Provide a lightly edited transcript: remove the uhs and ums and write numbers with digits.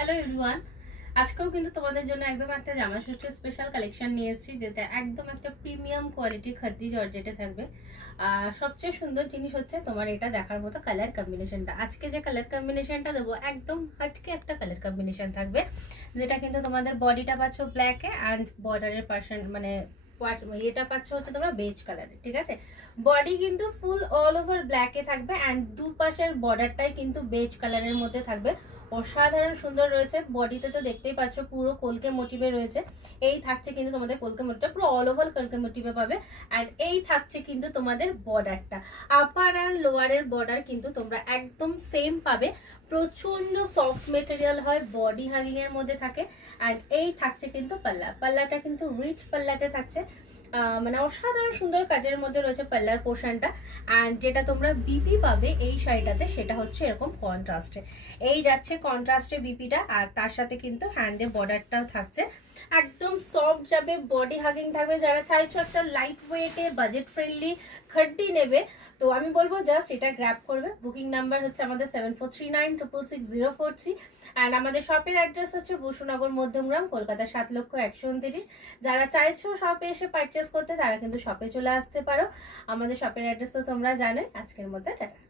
Hello everyone, আজকেও কিন্তু তোমাদের জন্য একদম একটা জামা ষষ্ঠীর স্পেশাল কালেকশন নিয়ে এসেছি, যেটা একদম একটা প্রিমিয়াম কোয়ালিটি খাদ্দি জর্জেটে থাকবে। সবচেয়ে সুন্দর জিনিস হচ্ছে তোমার এটা দেখার মতো কালার কম্বিনেশনটা। আজকে যে কালার কম্বিনেশনটা দেবো একদম হাটকে একটা কালার কম্বিনেশন থাকবে, যেটা কিন্তু তোমাদের বডিটা পাচ্ছ ব্ল্যাকে অ্যান্ড বর্ডারের পার্সেন্ট মানে এটা পাচ্ছ হচ্ছে তোমরা বেজ কালারে। ঠিক আছে, বডি কিন্তু ফুল অল ওভার ব্ল্যাকে থাকবে অ্যান্ড দুপাশের বর্ডারটাই কিন্তু বেজ কালারের মধ্যে থাকবে। অসাধারণ সুন্দর রয়েছে। বডিতে তো দেখতেই পাচ্ছ পুরো কলকে মোটিভে রয়েছে। এই থাকছে কিন্তু তোমাদের কলকে মোটিভটা পুরো অল ওভার কলকে মোটিভে পাবে। অ্যান্ড এই থাকছে কিন্তু তোমাদের বর্ডারটা, আপার অ্যান্ড লোয়ারের বর্ডার কিন্তু তোমরা একদম সেম পাবে। প্রচন্ড সফট মেটেরিয়াল হয়, বডি হাগিং এর মধ্যে থাকে। আর এই থাকছে কিন্তু পাল্লাটা কিন্তু রিচ পাল্লাতে থাকছে। মানে অসাধারণ সুন্দর কাজের মধ্যে রয়েছে পাল্লার পোর্শনটা। অ্যান্ড যেটা তোমরা বিপি পাবে এই শাড়িটাতে সেটা হচ্ছে এরকম কন্ট্রাস্টে। এই যাচ্ছে কন্ট্রাস্টে বিপিটা, আর তার সাথে কিন্তু হ্যান্ডে বর্ডারটাও থাকছে। একদম সফট যাবে, বডি হাগিং থাকবে। যারা চাইছো একটা লাইট ওয়েটে বাজেট ফ্রেন্ডলি খাড্ডি নেবে, তো আমি বলবো জাস্ট এটা গ্র্যাব করবে। বুকিং নাম্বার হচ্ছে আমাদের 7439666043। অ্যান্ড আমাদের শপের অ্যাড্রেস হচ্ছে বসুনগর মধ্যমগ্রাম, কলকাতা 7,129,। যারা চাইছো শপে এসে পারচেস করতে তারা কিন্তু শপে চলে আসতে পারো। আমাদের শপের অ্যাড্রেস তো তোমরা জানোই। আজকের মধ্যে টাটা।